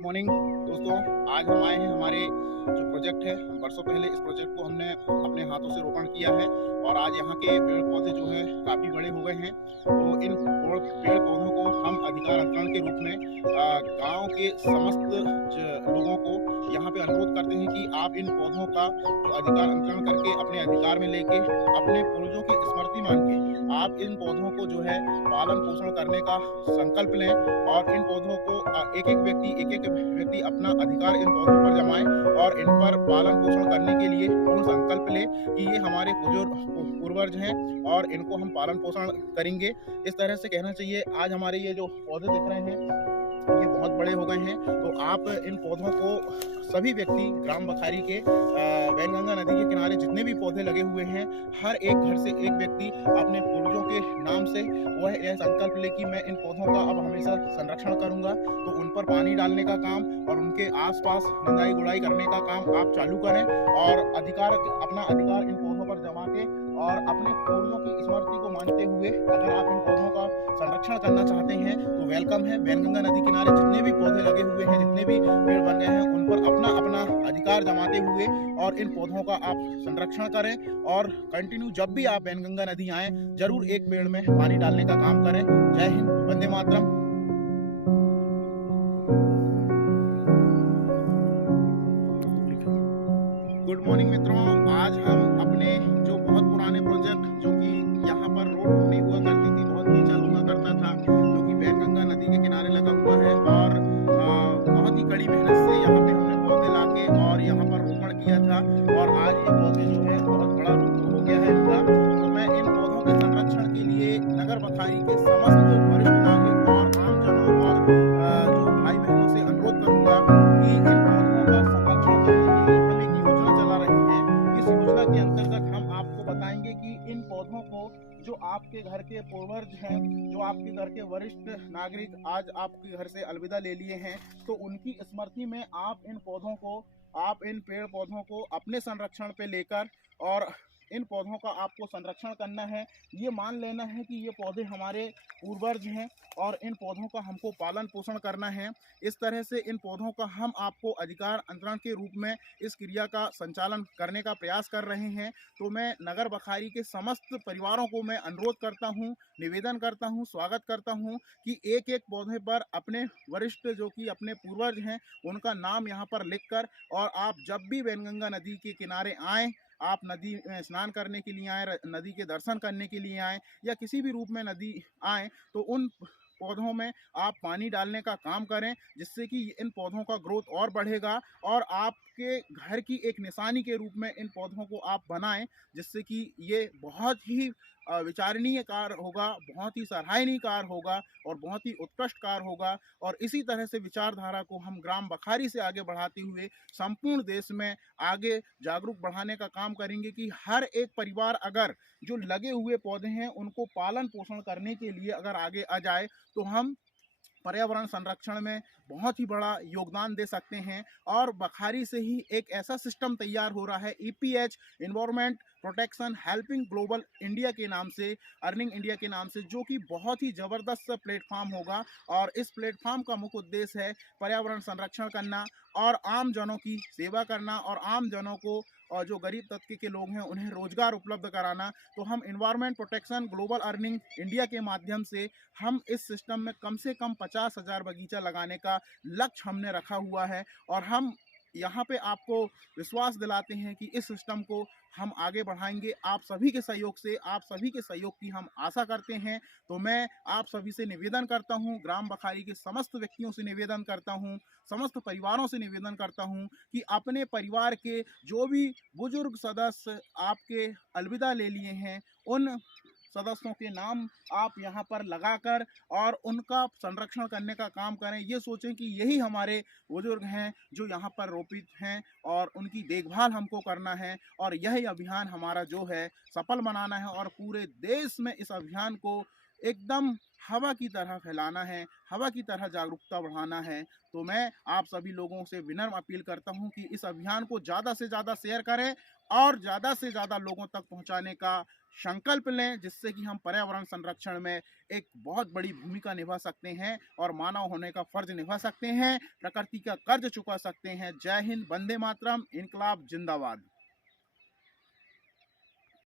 Good morning दोस्तों। आज हम आए हैं हमारे जो प्रोजेक्ट है, हम बरसों पहले इस प्रोजेक्ट को हमने अपने हाथों से रोपण किया है और आज यहाँ के पेड़ पौधे जो हैं काफ़ी बड़े हो गए हैं। तो इन पेड़ पौधों को हम अधिकार अंतरण के रूप में गांव के समस्त लोगों को यहाँ पे अनुरोध करते हैं कि आप इन पौधों का जो अधिकार अंतरण करके अपने अधिकार में लेके अपने पूर्वजों की स्मृति मान के आप इन पौधों को जो है पालन पोषण करने का संकल्प लें और इन पौधों को एक एक व्यक्ति अपना अधिकार इन पौधों पर जमाएं और इन पर पालन पोषण करने के लिए पूर्ण संकल्प लें कि ये हमारे पूर्वज हैं और इनको हम पालन पोषण करेंगे। इस तरह से कहना चाहिए। आज हमारे ये जो पौधे दिख रहे हैं ये बहुत बड़े हो गए हैं, तो आप इन पौधों को सभी व्यक्ति ग्राम बखारी के वैनगंगा नदी के किनारे जितने भी पौधे लगे हुए हैं, हर एक घर से एक व्यक्ति अपने पूर्वजों के नाम से वह यह संकल्प ले कि मैं इन पौधों का अब हमेशा संरक्षण करूंगा। तो उन पर पानी डालने का काम और उनके आसपास निंदाई गुड़ाई करने का काम आप चालू करें और अपना अधिकार इन पौधों पर जमा के और अपने पूर्वजों की स्मृति को मानते हुए अगर आप इन पौधों का संरक्षण करना चाहते हैं तो वेलकम है। वैनगंगा नदी किनारे जितने भी पौधे लगे हुए हैं, जितने भी पेड़ बन गए हैं, उन पर अपना अपना अधिकार जमाते हुए और इन पौधों का आप संरक्षण करें और कंटिन्यू जब भी आप वैनगंगा नदी आए जरूर एक पेड़ में पानी डालने का काम करें। जय हिंद, वंदे मातरम। गुड मॉर्निंग मित्रों। आज हम अपने जो बहुत पुराने प्रोजेक्ट जो कि यहाँ पर रोड नहीं हुआ करती थी, बहुत कीचड़ हुआ करता था, जो कि वैनगंगा नदी के किनारे लगा हुआ है और बहुत ही कड़ी मेहनत से यहाँ पे हमने पौधे लाके और यहाँ पर रोपण किया था और आज ये पौधे जो है बहुत बड़ा रूप हो गया है इनका। तो मैं इन पौधों के संरक्षण के लिए नगर बखारी के समस्त वरिष्ठ नागरिक और आम जनों और जो भाई बहनों से अनुरोध करूंगा कि इन पौधों का संरक्षण करने के लिए हम एक योजना चला रहे हैं। इस योजना के अंतर्गत हम आपको बताएंगे कि इन पौधों को जो आपके घर के पूर्वज हैं, जो आपके घर के वरिष्ठ नागरिक आज आपके घर से अलविदा ले लिए हैं, तो उनकी स्मृति में आप इन पेड़ पौधों को अपने संरक्षण पे लेकर और इन पौधों का आपको संरक्षण करना है। ये मान लेना है कि ये पौधे हमारे पूर्वज हैं और इन पौधों का हमको पालन पोषण करना है। इस तरह से इन पौधों का हम आपको अधिकार अंतरण के रूप में इस क्रिया का संचालन करने का प्रयास कर रहे हैं। तो मैं नगर बखारी के समस्त परिवारों को मैं अनुरोध करता हूं, निवेदन करता हूं, स्वागत करता हूं कि एक एक पौधे पर अपने वरिष्ठ जो कि अपने पूर्वज हैं उनका नाम यहाँ पर लिखकर और आप जब भी वैनगंगा नदी के किनारे आएँ, आप नदी में स्नान करने के लिए आए, नदी के दर्शन करने के लिए आए या किसी भी रूप में नदी आए, तो उन पौधों में आप पानी डालने का काम करें, जिससे कि इन पौधों का ग्रोथ और बढ़ेगा और आपके घर की एक निशानी के रूप में इन पौधों को आप बनाएं, जिससे कि ये बहुत ही विचारणीय कार्य होगा, बहुत ही सराहनीय कार्य होगा और बहुत ही उत्कृष्ट कार्य होगा। और इसी तरह से विचारधारा को हम ग्राम बखारी से आगे बढ़ाते हुए संपूर्ण देश में आगे जागरूक बढ़ाने का काम करेंगे कि हर एक परिवार अगर जो लगे हुए पौधे हैं उनको पालन पोषण करने के लिए अगर आगे आ जाए तो हम पर्यावरण संरक्षण में बहुत ही बड़ा योगदान दे सकते हैं। और बखारी से ही एक ऐसा सिस्टम तैयार हो रहा है, EPH, environment protection helping global India के नाम से, अर्निंग इंडिया के नाम से, जो कि बहुत ही ज़बरदस्त प्लेटफॉर्म होगा। और इस प्लेटफॉर्म का मुख्य उद्देश्य है पर्यावरण संरक्षण करना और आम जनों की सेवा करना और आम जनों को और जो गरीब तबके के लोग हैं उन्हें रोजगार उपलब्ध कराना। तो हम environment protection global earning India के माध्यम से हम इस सिस्टम में कम से कम 50,000 बगीचा लगाने का लक्ष्य हमने रखा हुआ है और हम यहाँ पे आपको विश्वास दिलाते हैं कि इस सिस्टम को हम आगे बढ़ाएंगे। आप सभी के सहयोग से, आप सभी के सहयोग की हम आशा करते हैं। तो मैं आप सभी से निवेदन करता हूँ, ग्राम बखारी के समस्त व्यक्तियों से निवेदन करता हूँ, समस्त परिवारों से निवेदन करता हूँ कि अपने परिवार के जो भी बुजुर्ग सदस्य आपके अलविदा ले लिए हैं उन सदस्यों के नाम आप यहाँ पर लगाकर और उनका संरक्षण करने का काम करें। ये सोचें कि यही हमारे बुजुर्ग हैं जो यहाँ पर रोपित हैं और उनकी देखभाल हमको करना है और यही अभियान हमारा जो है सफल बनाना है और पूरे देश में इस अभियान को एकदम हवा की तरह फैलाना है, हवा की तरह जागरूकता बढ़ाना है। तो मैं आप सभी लोगों से विनम्र अपील करता हूँ कि इस अभियान को ज़्यादा से ज़्यादा शेयर करें और ज़्यादा से ज़्यादा लोगों तक पहुँचाने का संकल्प लें, जिससे कि हम पर्यावरण संरक्षण में एक बहुत बड़ी भूमिका निभा सकते हैं और मानव होने का फर्ज निभा सकते हैं, प्रकृति का कर्ज चुका सकते हैं। जय हिंद, वंदे मातरम, इनकलाब जिंदाबाद।